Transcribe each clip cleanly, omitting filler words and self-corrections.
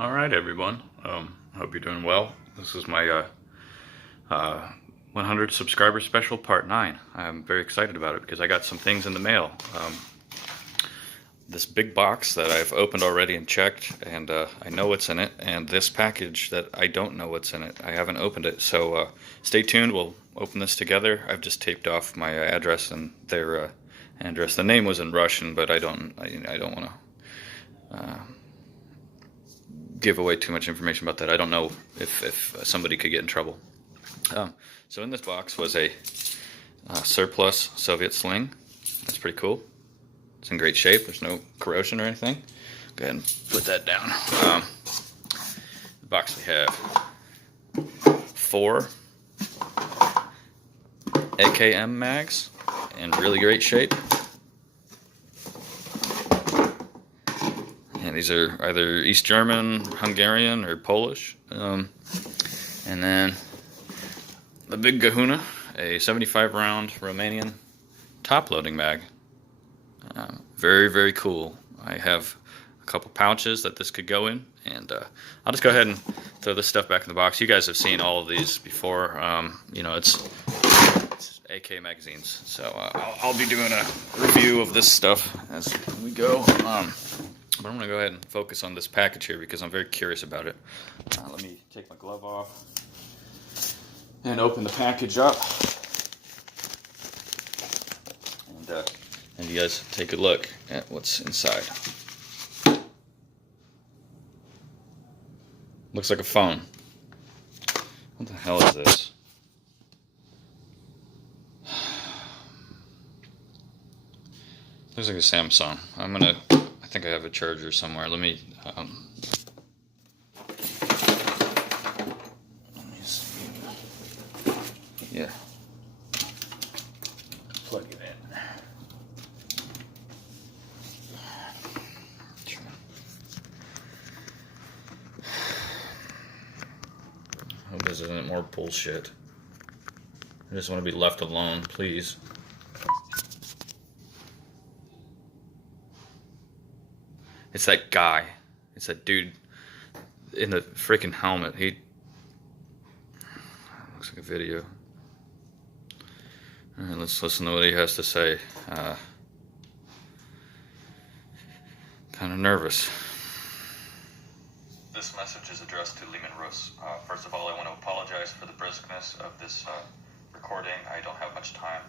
All right, everyone. Hope you're doing well. This is my 100 subscriber special, part 9. I'm very excited about it because I got some things in the mail. This big box that I've opened already and checked, and I know what's in it, and this package that I don't know what's in it. I haven't opened it, so stay tuned. We'll open this together. I've just taped off my address and their address. The name was in Russian, but I don't want to give away too much information about that. I don't know if somebody could get in trouble. So in this box was a surplus Soviet sling. That's pretty cool. It's in great shape. There's no corrosion or anything. Go ahead and put that down. The box we have 4 AKM mags in really great shape. And these are either East German, Hungarian, or Polish. And then the big Kahuna, a 75 round Romanian top loading mag. Very, very cool. I have a couple pouches that this could go in, and I'll just go ahead and throw this stuff back in the box. You guys have seen all of these before. It's AK magazines, so I'll be doing a review of this stuff as we go. But I'm going to go ahead and focus on this package here because I'm very curious about it. Let me take my glove off and open the package up. And you guys take a look at what's inside. Looks like a phone. What the hell is this? Looks like a Samsung. I think I have a charger somewhere. Let me see. Yeah. Plug it in. I hope this isn't more bullshit. I just want to be left alone, please. It's that guy. It's that dude in the freaking helmet. He looks like a video. All right, let's listen to what he has to say. Kind of nervous. This message is addressed to Lehman Rus. First of all, I want to apologize for the briskness of this recording. I don't have much time.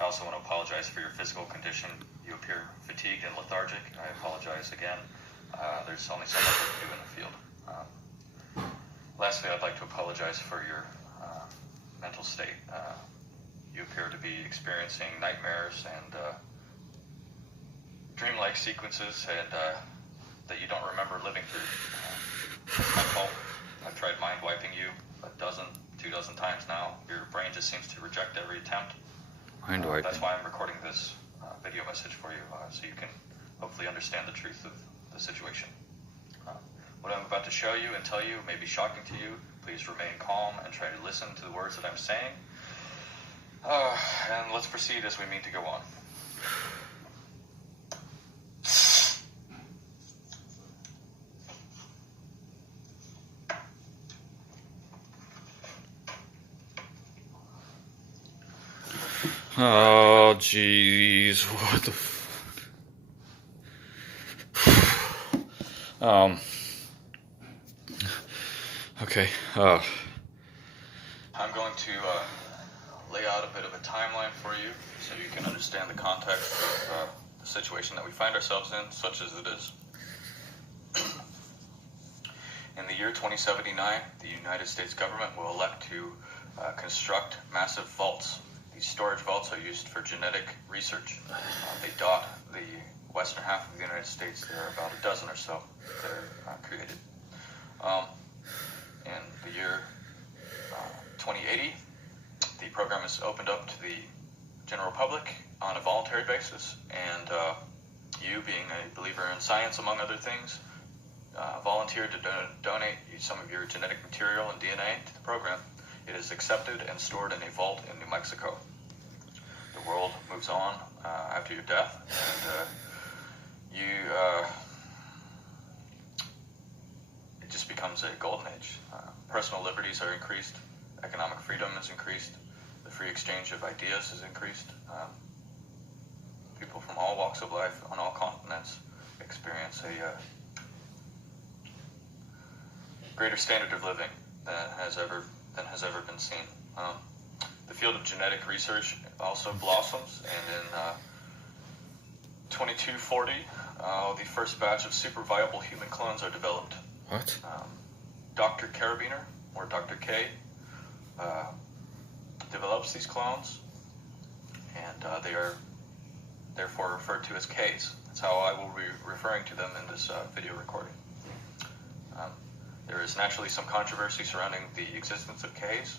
I also want to apologize for your physical condition. You appear fatigued and lethargic. I apologize again. There's only so much I can do in the field. Lastly, I'd like to apologize for your mental state. You appear to be experiencing nightmares and dreamlike sequences and that you don't remember living through. It's my fault. I've tried mind wiping you a dozen, 2 dozen times now. Your brain just seems to reject every attempt. Mind wiping. That's why I'm recording this video message for you, so you can hopefully understand the truth of the situation. What I'm about to show you and tell you may be shocking to you. Please remain calm and try to listen to the words that I'm saying. And let's proceed as we mean to go on. Oh, jeez, what the okay, I'm going to lay out a bit of a timeline for you so you can understand the context of the situation that we find ourselves in, such as it is. In the year 2079, the United States government will elect to construct massive vaults. These storage vaults are used for genetic research. They dot the western half of the United States. There are about a dozen or so that are created. In the year 2080, the program is opened up to the general public on a voluntary basis, and you, being a believer in science among other things, volunteered to donate some of your genetic material and DNA to the program. It is accepted and stored in a vault in New Mexico. The world moves on after your death, and you becomes a golden age. Personal liberties are increased, economic freedom is increased, the free exchange of ideas is increased. People from all walks of life on all continents experience a greater standard of living than has ever been seen. The field of genetic research also blossoms, and in 2240, the first batch of super viable human clones are developed. What? Dr. Carabiner, or Dr. K, develops these clones, and they are therefore referred to as Ks. That's how I will be referring to them in this video recording. There is naturally some controversy surrounding the existence of Ks.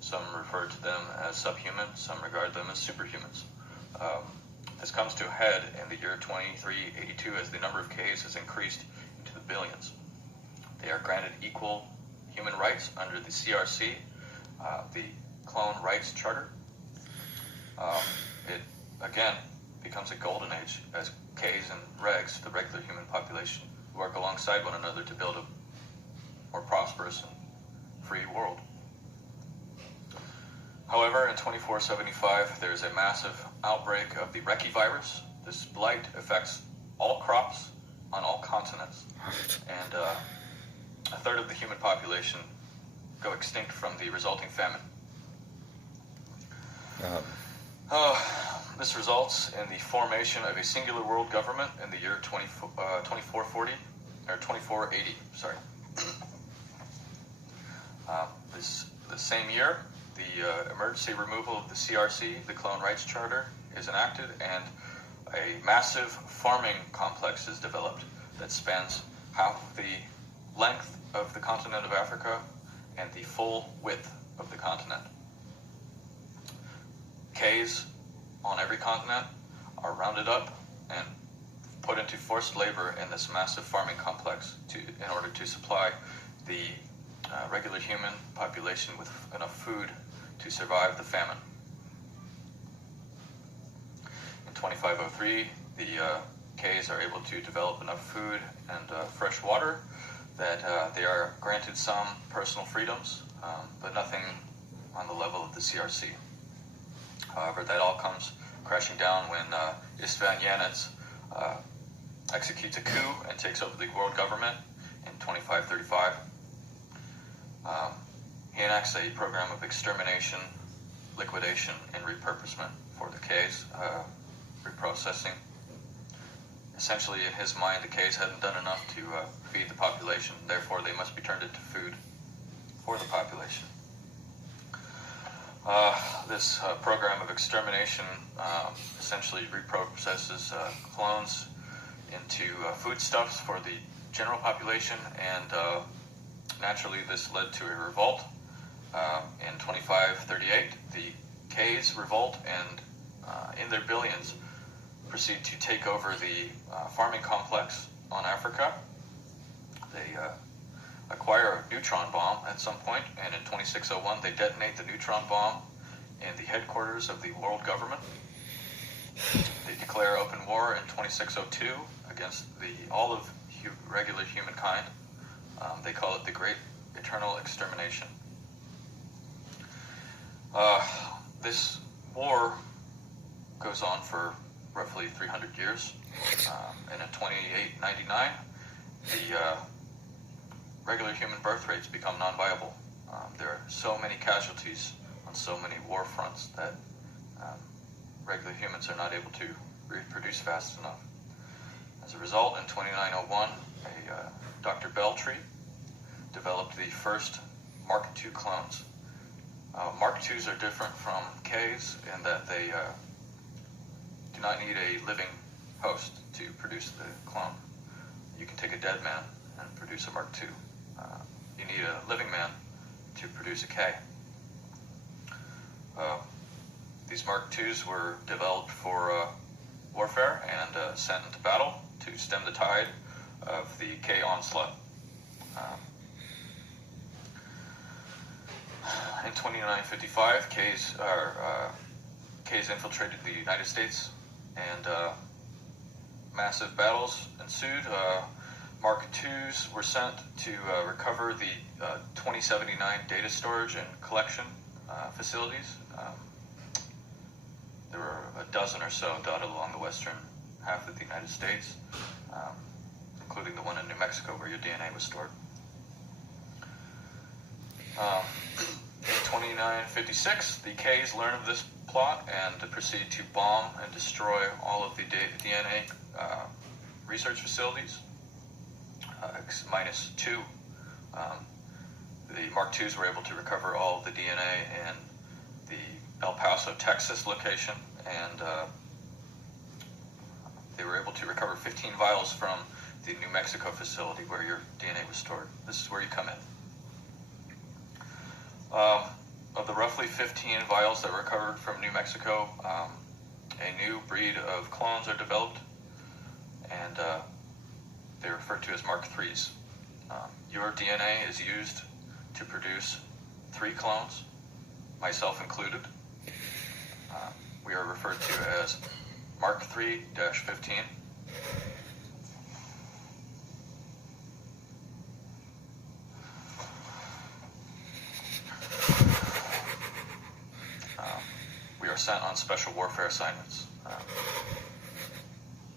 Some refer to them as subhuman, some regard them as superhumans. This comes to a head in the year 2382 as the number of Ks has increased into the billions. They are granted equal human rights under the CRC, the Clone Rights Charter. It, again, becomes a golden age as Ks and regs, the regular human population, work alongside one another to build a more prosperous and free world. However, in 2475, there is a massive outbreak of the Recce virus. This blight affects all crops on all continents, and a third of the human population go extinct from the resulting famine. This results in the formation of a singular world government in the year 2440, or 2480, sorry. The same year, the emergency removal of the CRC, the Clone Rights Charter, is enacted, and a massive farming complex is developed that spans half the length of the continent of Africa and the full width of the continent. Ks on every continent are rounded up and put into forced labor in this massive farming complex in order to supply the regular human population with enough food to survive the famine. In 2503, the Ks are able to develop enough food and fresh water that they are granted some personal freedoms, but nothing on the level of the CRC. However, that all comes crashing down when Istvan Yanez executes a coup and takes over the world government in 2535. He enacts a program of extermination, liquidation, and repurposement for the Ks, reprocessing. Essentially, in his mind, the Ks hadn't done enough to feed the population, therefore they must be turned into food for the population. This program of extermination essentially reprocesses clones into foodstuffs for the general population, and naturally this led to a revolt. In 2538, the Ks revolt and in their billions proceed to take over the farming complex on Africa. They acquire a neutron bomb at some point, and in 2601 they detonate the neutron bomb in the headquarters of the world government. They declare open war in 2602 against all of regular humankind. They call it the Great Eternal Extermination. This war goes on for roughly 300 years, and in 2899, the regular human birth rates become non-viable. There are so many casualties on so many war fronts that regular humans are not able to reproduce fast enough. As a result, in 2901, Dr. Beltree developed the first Mark II clones. Mark IIs are different from Ks in that they do not need a living host to produce the clone. You can take a dead man and produce a Mark II. You need a living man to produce a K. These Mark IIs were developed for warfare and sent into battle to stem the tide of the K onslaught. In 2955, Ks infiltrated the United States, and massive battles ensued. Mark IIs were sent to recover the 2079 data storage and collection facilities. There were a dozen or so dotted along the western half of the United States, including the one in New Mexico where your DNA was stored. In 2956, the K's learn of this plot and proceed to bomb and destroy all of the DNA research facilities, minus two. The Mark IIs were able to recover all of the DNA in the El Paso, Texas location, and they were able to recover 15 vials from the New Mexico facility where your DNA was stored. This is where you come in. Of the roughly 15 vials that were recovered from New Mexico, a new breed of clones are developed, and they're referred to as Mark IIIs. Your DNA is used to produce 3 clones, myself included. We are referred to as Mark III-15. We are sent on special warfare assignments,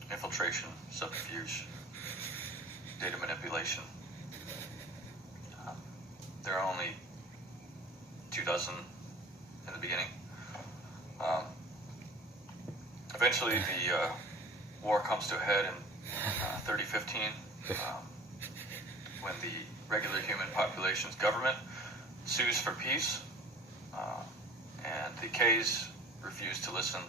infiltration, subterfuge, data manipulation. There are only 24 in the beginning. Eventually, the war comes to a head in 3015 when the regular human population's government sues for peace, and the K's refuse to listen.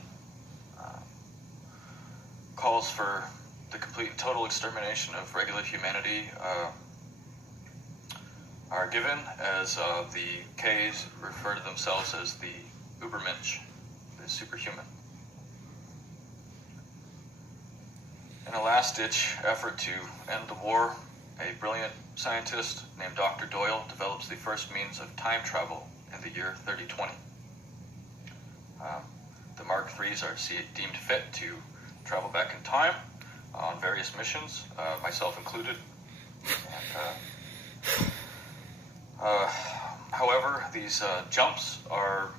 Calls for the complete and total extermination of regular humanity are given, as the K's refer to themselves as the Übermensch, the superhuman. In a last-ditch effort to end the war, a brilliant scientist named Dr. Doyle develops the first means of time travel in the year 3020. The Mark IIIs are deemed fit to travel back in time on various missions, myself included. And, however, these jumps are,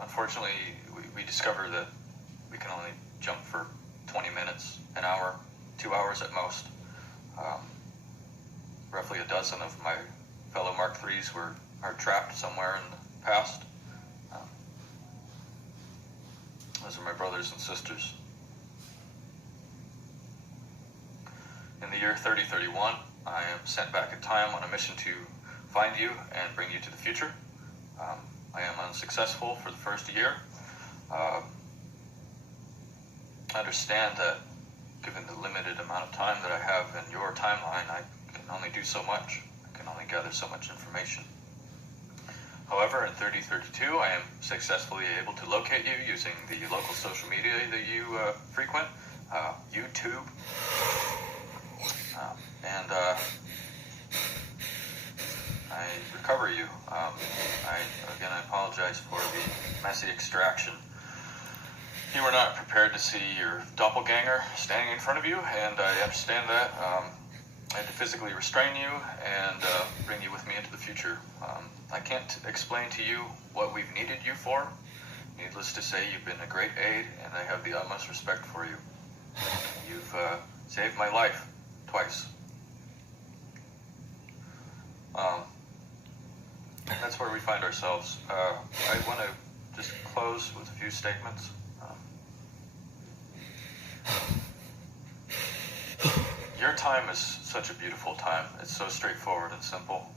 unfortunately, we discover that we can only jump for 20 minutes, an hour, 2 hours at most. Roughly a dozen of my fellow Mark IIIs are trapped somewhere in the past. Those are my brothers and sisters. In the year 3031, I am sent back in time on a mission to find you and bring you to the future. I am unsuccessful for the first year. Understand that given the limited amount of time that I have in your timeline, I can only do so much. I can only gather so much information. However, in 3032, I am successfully able to locate you using the local social media that you frequent, YouTube. And I recover you. I apologize for the messy extraction. You were not prepared to see your doppelganger standing in front of you, and I understand that. I had to physically restrain you and bring you with me into the future. I can't explain to you what we've needed you for. Needless to say, you've been a great aid, and I have the utmost respect for you. You've saved my life twice. That's where we find ourselves. I want to just close with a few statements. Your time is such a beautiful time. It's so straightforward and simple.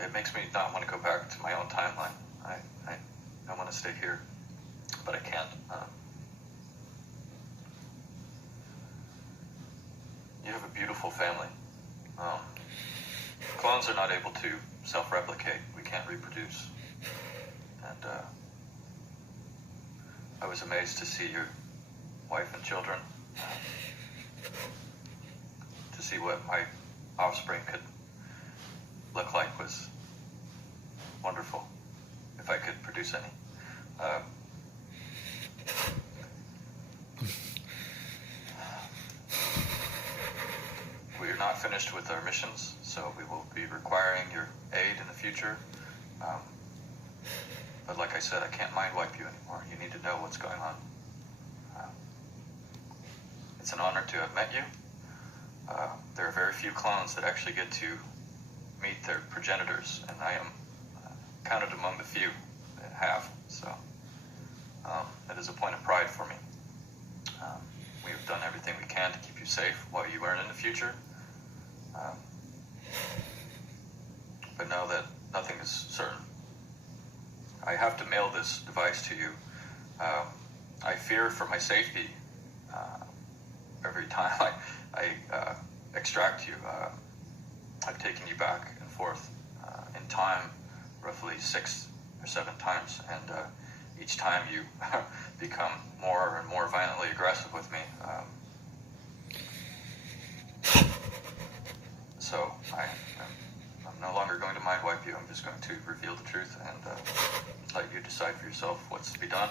It makes me not want to go back to my own timeline. I want to stay here, but I can't. You have a beautiful family. Clones are not able to self-replicate. We can't reproduce. And I was amazed to see your wife and children, to see what my offspring could look like was wonderful, if I could produce any. finished with our missions, so we will be requiring your aid in the future. But like I said, I can't mind wipe you anymore. You need to know what's going on. It's an honor to have met you. There are very few clones that actually get to meet their progenitors, and I am counted among the few that have. So it is a point of pride for me. We have done everything we can to keep you safe while you learn in the future. But know that nothing is certain. I have to mail this device to you. I fear for my safety every time I extract you. I've taken you back and forth in time roughly 6 or 7 times, and each time you become more and more violently aggressive with me. So I'm no longer going to mind wipe you. I'm just going to reveal the truth and let you decide for yourself what's to be done.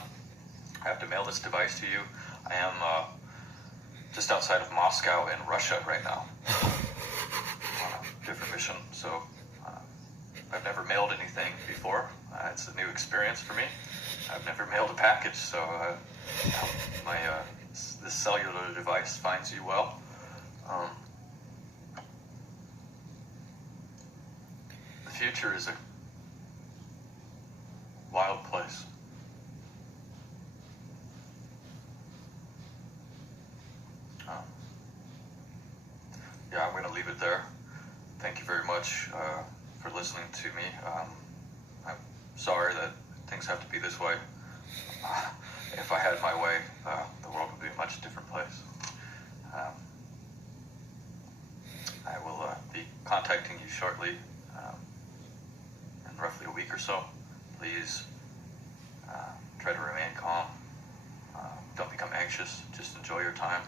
I have to mail this device to you. I am just outside of Moscow in Russia right now on a different mission, so I've never mailed anything before. It's a new experience for me. I've never mailed a package, so this cellular device finds you well. The future is a wild place. Yeah, I'm going to leave it there. Thank you very much for listening to me. I'm sorry that things have to be this way. If I had my way, the world would be a much different place. I will be contacting you shortly, in roughly a week or so. Please try to remain calm. Don't become anxious. Just enjoy your time.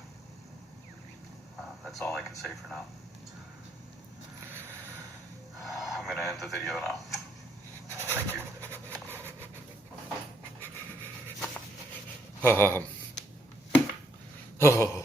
That's all I can say for now. I'm going to end the video now. Thank you. Oh.